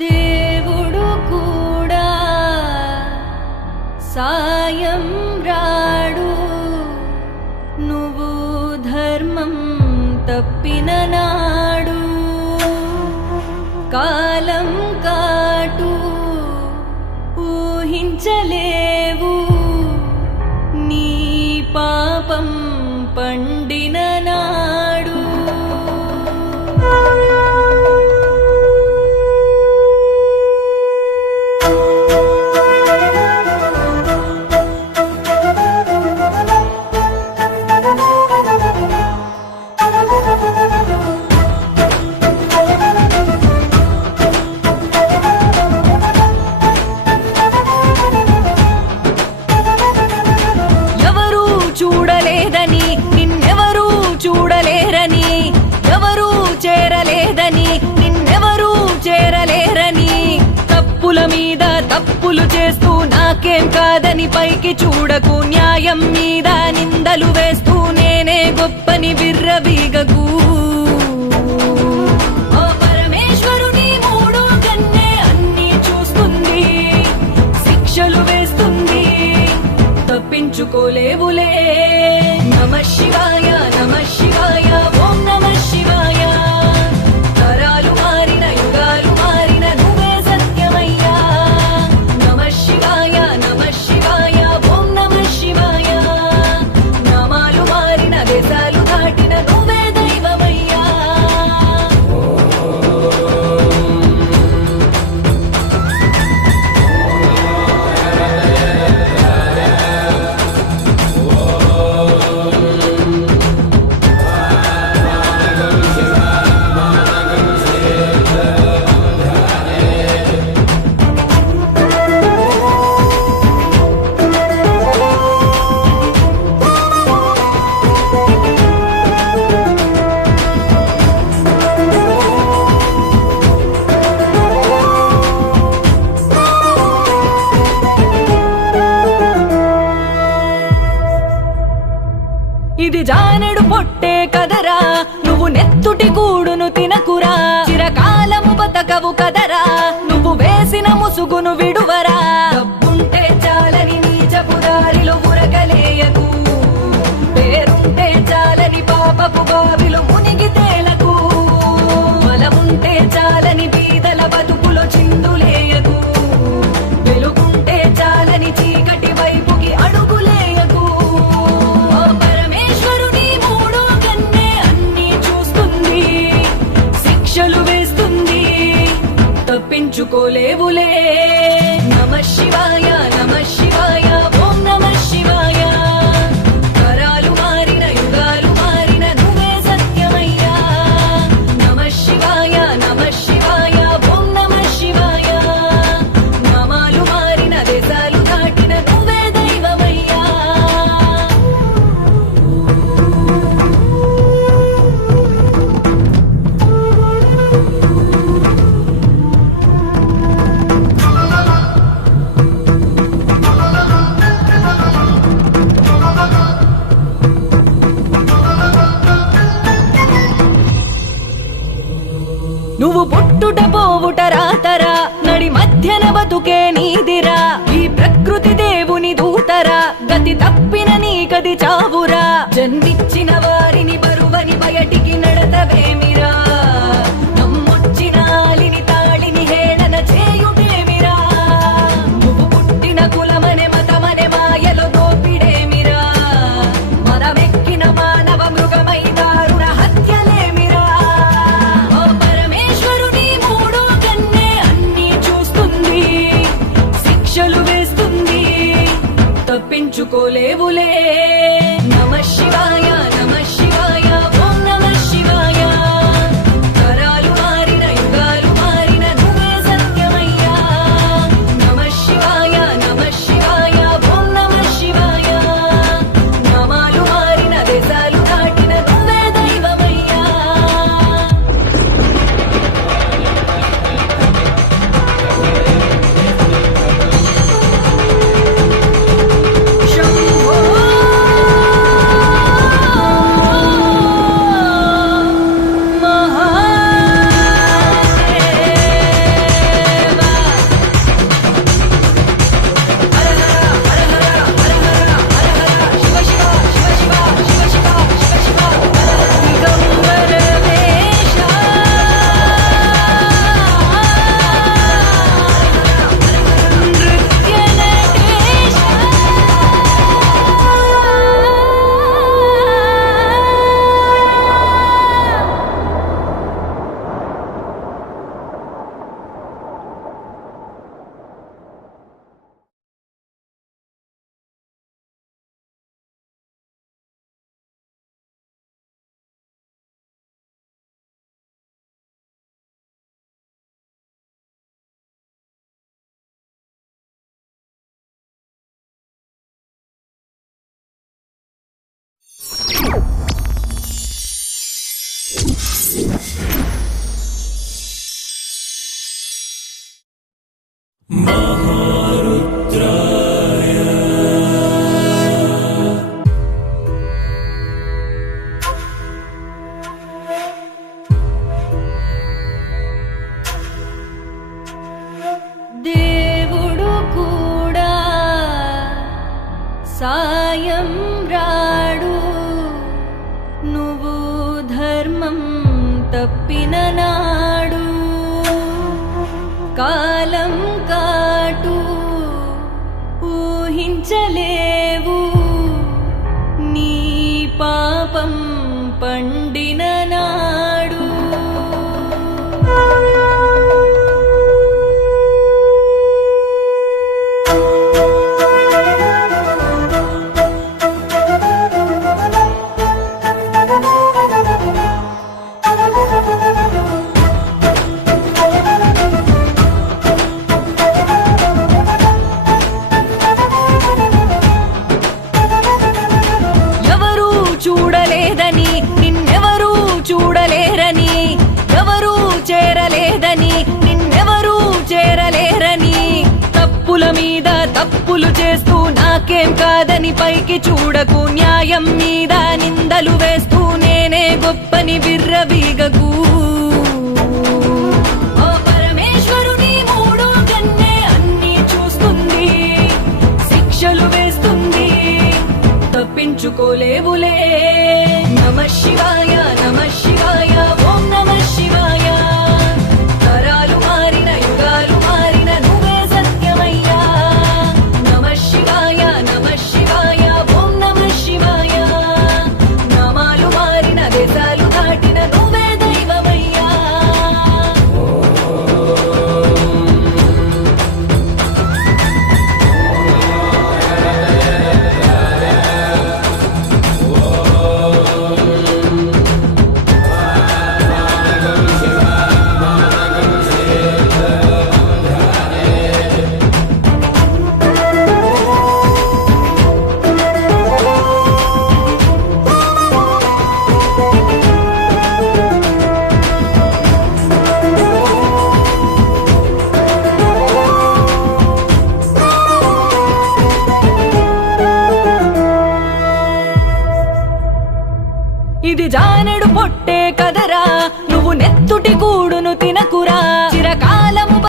దేవుడు కూడా సాయం రాడు, నువ్వు ధర్మం తప్పిన నాడు. కాలం కాటు ఊహించలేవు, నీ పాపం పండిన నాడు. చూడలేదని నిన్నెవరూ చూడలేరని, ఎవరూ చేరలేదని నిన్నెవరూ చేరలేరని, తప్పుల మీద తప్పులు చేస్తూ నాకేం కాదని పైకి చూడకు, న్యాయం మీద నిందలు వేస్తూ నేనే గొప్పని విర్రవీగకు. ఆ పరమేశ్వరుని మూడు కన్నే అన్నీ చూస్తుంది, శిక్షలు వేస్తుంది, తప్పించుకోలేవులే. నమః శివాయ నమః శివాయ ఓం నమః శివాయ. తరాలు మారిన యుగాలు మారిన నువ్వే సత్యమయ్యా. నమః శివాయ నమః శివాయ ఓం నమః శివాయ. నామాలు మారిన దేశాలు దాటిన నువ్వే దైవమయ్యా. ఇది జానెడు పొట్టే కదరా, నువ్వు నెత్తుటి కూడును తినకురా, చిరకాలము బతకవు కదరా, నువ్వు వేసిన ముసుగును విడువరా. డబ్బుంటే చాలని నీచపు దారిలో ఉరకలేయకు, పేరుంటే చాలని పాపపు బావిలో మునిగి తేలకు, బలముంటే చాలని బీదల బతుకులో చిందులేయకు, వెలుగుంటే చాలని చీకటి వైపుకి అడుగులేయకు. శిక్షలు వేస్తుంది, తప్పించుకోలేవులే. నమః శివాయ నమః శివాయ ఓం నమః శివాయ. తరాలు మారిన యుగాలు మారిన నువ్వే సత్యమయ్యా. నమః శివాయ నమః శివాయ ఓం నమః శివాయ. నామాలు మారిన దేశాలు దాటిన నువ్వే దైవమయ్యా. నువ్వు పుట్టుట పోవుట రాతరా, నడి మధ్యన బతుకే నీదిరా, ఈ ప్రకృతి దేవుని దూతరా, గతి తప్పిన నీకది చావురా. జన్మిచ్చిన వారిని బరువని బయటికి నడతవేమిరా, నమ్మొచ్చిన ఆలిని తాళిని హేళన చేయుటేమిరా, నువ్వు పుట్టిన కులమనే మతమనే మాయలో దోపిడేమిరా, మనమెక్కిన మానవ మృగమై దారుణ హత్యలేమిరా. శిక్షలు వేస్తుంది, తప్పించుకోలేవులే. నమః శివాయ నమః శివాయ ఓం నమః శివాయ. తరాలు మారిన యుగాలు మారిన నువ్వే సత్యమయ్యా. నమః శివాయ నమః శివాయ ఓం నమః శివాయ. నామాలు సాయం రాడు నువ్వు ధర్మం తప్పిన నాడు కాలం కాటు ఊహించలేవు నీ పాపం పండిన నాడు చూడలేదని నిన్నెవరూ చూడలేరని ఎవరూ చేరలేదని నిన్నెవరూ చేరలేరని తప్పుల మీద తప్పులు చేస్తూ నాకేం కాదని పైకి చూడకు న్యాయం మీద నిందలు వేస్తూ నేనే గొప్పని బిర్రబీగకు ఆ పరమేశ్వరుని మూడో కన్నే అన్నీ చూస్తుంది శిక్షలు వేస్తుంది తప్పించుకోలేవులే నమః శివాయ నమః శివాయ ఓం నమః శివాయ తరాలు మారిన యుగాలు మారిన నువ్వే సత్యమయ్యా నమః శివాయ నమః శివాయ ఓం నమః శివాయ నామాలు మారిన దేశాలు దాటిన నువ్వే దైవమయ్యా ఇది జానెడు పొట్టే కదరా నువ్వు నెత్తుటి